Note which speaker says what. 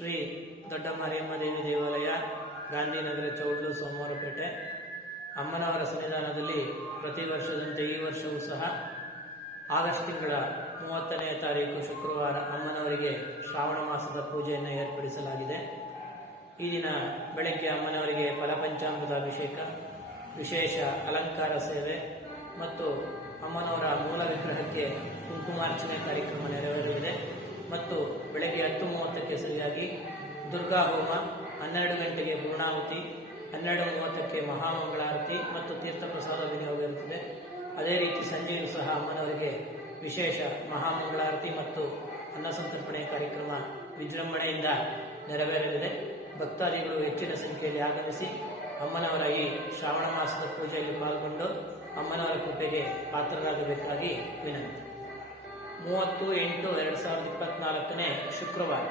Speaker 1: ಶ್ರೀ ದೊಡ್ಡ ಮಾರಿಯಮ್ಮ ದೇವಿ ದೇವಾಲಯ, ಗಾಂಧಿನಗರ ಚೌಡ್ಲು ಸೋಮವಾರಪೇಟೆ. ಅಮ್ಮನವರ ಸನ್ನಿಧಾನದಲ್ಲಿ ಪ್ರತಿ ವರ್ಷದಂತೆ ಈ ವರ್ಷವೂ ಸಹ ಆಗಸ್ಟ್ ತಿಂಗಳ ಮೂವತ್ತನೆಯ ತಾರೀಕು ಶುಕ್ರವಾರ ಅಮ್ಮನವರಿಗೆ ಶ್ರಾವಣ ಮಾಸದ ಪೂಜೆಯನ್ನು ಏರ್ಪಡಿಸಲಾಗಿದೆ. ಈ ದಿನ ಬೆಳಗ್ಗೆ ಅಮ್ಮನವರಿಗೆ ಫಲಪಂಚಾಂಗದ ಅಭಿಷೇಕ, ವಿಶೇಷ ಅಲಂಕಾರ ಸೇವೆ ಮತ್ತು ಅಮ್ಮನವರ ಮೂಲ ವಿಗ್ರಹಕ್ಕೆ ಕುಂಕುಮಾರ್ಚನೆ ಕಾರ್ಯಕ್ರಮ ನೆರವೇರಲಿದೆ. ಮತ್ತು ಬೆಳಗ್ಗೆ ಹತ್ತು ಮೂವತ್ತಕ್ಕೆ ಸರಿಯಾಗಿ ದುರ್ಗಾ ಹೋಮ, ಹನ್ನೆರಡು ಗಂಟೆಗೆ ಪೂರ್ಣಾಹುತಿ, ಹನ್ನೆರಡು ಮೂವತ್ತಕ್ಕೆ ಮಹಾಮಂಗಳಾರತಿ ಮತ್ತು ತೀರ್ಥಪ್ರಸಾದ ವಿನಿಯೋಗ ಇರುತ್ತದೆ. ಅದೇ ರೀತಿ ಸಂಜೆಯೂ ಸಹ ಅಮ್ಮನವರಿಗೆ ವಿಶೇಷ ಮಹಾಮಂಗಳಾರತಿ ಮತ್ತು ಅನ್ನಸಂತರ್ಪಣೆ ಕಾರ್ಯಕ್ರಮ ವಿಜೃಂಭಣೆಯಿಂದ ನೆರವೇರಲಿದೆ. ಭಕ್ತಾದಿಗಳು ಹೆಚ್ಚಿನ ಸಂಖ್ಯೆಯಲ್ಲಿ ಆಗಮಿಸಿ ಅಮ್ಮನವರ ಈ ಶ್ರಾವಣ ಮಾಸದ ಪೂಜೆಯಲ್ಲಿ ಪಾಲ್ಗೊಂಡು ಅಮ್ಮನವರ ಕೃಪೆಗೆ ಪಾತ್ರರಾಗಬೇಕಾಗಿ ವಿನಂತಿ. ಮೂವತ್ತು ಎಂಟು ಎರಡು ಸಾವಿರದ ಇಪ್ಪತ್ನಾಲ್ಕನೇ ಶುಕ್ರವಾರ.